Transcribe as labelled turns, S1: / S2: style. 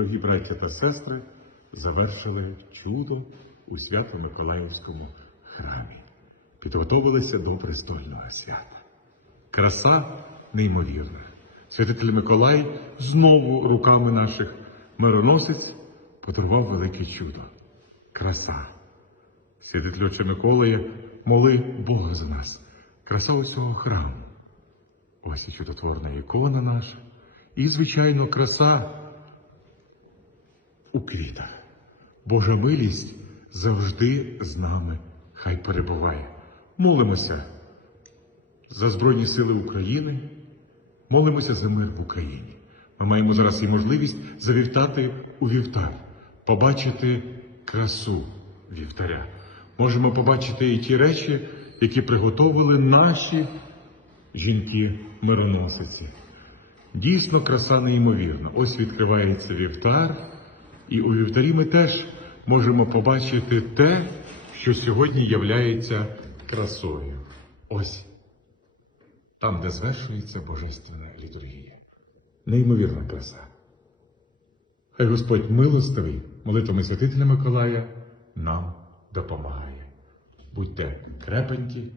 S1: Дорогі браття та сестри завершили чудо у Свято-Миколаївському храмі. Підготовилися до престольного свята. Краса неймовірна. Святитель Миколай знову руками наших мироносець подарував велике чудо. Краса. Святитель Отче Миколая, моли Бога за нас. Краса усього храму. Ось і чудотворна ікона наша. І, звичайно, краса у квітах. Божа милість завжди з нами хай перебуває. Молимося за Збройні Сили України, молимося за мир в Україні. Ми маємо зараз і можливість завітати у вівтар, побачити красу вівтаря. Можемо побачити і ті речі, які приготовили наші жінки-мироносиці. Дійсно, краса неймовірна. Ось відкривається вівтар, і у вівтарі ми теж можемо побачити те, що сьогодні являється красою. Ось там, де звершується божественна літургія. Неймовірна краса. Хай Господь милостивий, молитвами святителя Миколая нам допомагає. Будьте крепенькі.